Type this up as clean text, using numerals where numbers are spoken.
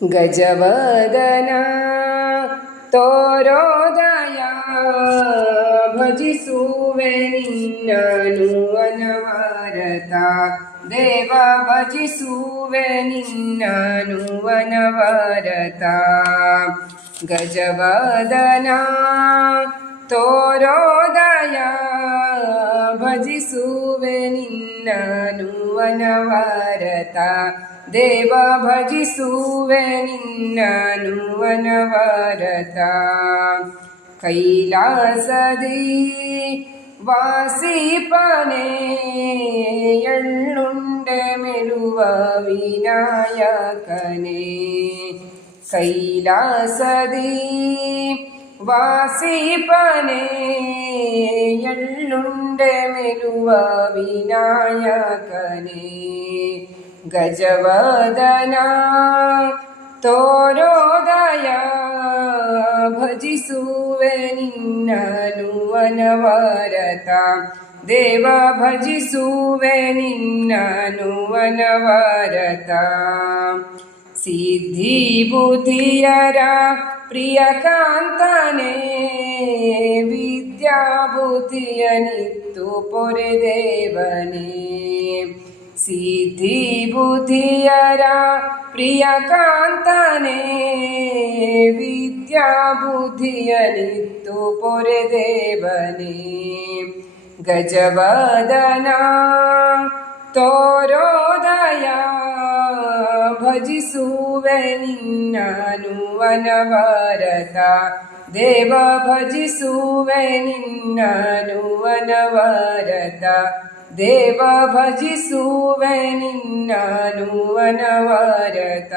ಗಜವದನ ತೋರೋದಯ ಭಜಿಸುವೆ ನಿನ್ನನು ಅನವರತ ದೇವ ಭಜಿಸುವೆ ನಿನ್ನನು ಅನವರತ ಗಜವದನ ತೋರೋದಯ ಭಜಿಸುವೆ ನಿನ್ನನು ಅನವರತ ದೇವ ಭಜಿಸುವೆ ನಿನ್ನನು ಅನವರತ ಕೈಲಾಸದಿ ವಾಸಿಪನೆ ಎಳ್ಳುಂಡೆ ಮೆಲುವ ವಿನಾಯಕನೇ ಕೈಲಾಸದಿ ವಾಸಿಪನೆ ಎಳ್ಳುಂಡೆ ಮೆಲುವ ವಿನಾಯಕನೇ ಗಜವದನ ತೋರೋದಯ ಭಜಿಸುವೆ ನಿನ್ನನು ಅನವರತ ದೇವ ಭಜಿಸುವೆ ನಿನ್ನನು ಅನವರತ ಸಿದ್ಧಿ ಬುದ್ಧಿಯರ ಪ್ರಿಯ ಕಾಂತನೇ ವಿದ್ಯಾಬುದ್ಧಿಯನಿತ್ತು ಪೊರೆದೇವನೇ ಸಿದ್ಧಿ ಬುದ್ಧಿಯರ ಪ್ರಿಯ ಕಾಂತನೇ ವಿದ್ಯಾಬುದ್ಧಿಯನಿತ್ತು ಪೊರೆದೇವನೇ ಗಜವದನ ತೋರೋದಯ ಭಜಿಸುವೆ ನಿನ್ನನು ಅನವರತ ದೇವ ಭಜಿಸುವೆ ನಿನ್ನನು ಅನವರತ ದೇವ ಭಜಿಸುವೆ ನಿನ್ನನು ಅನವರತ.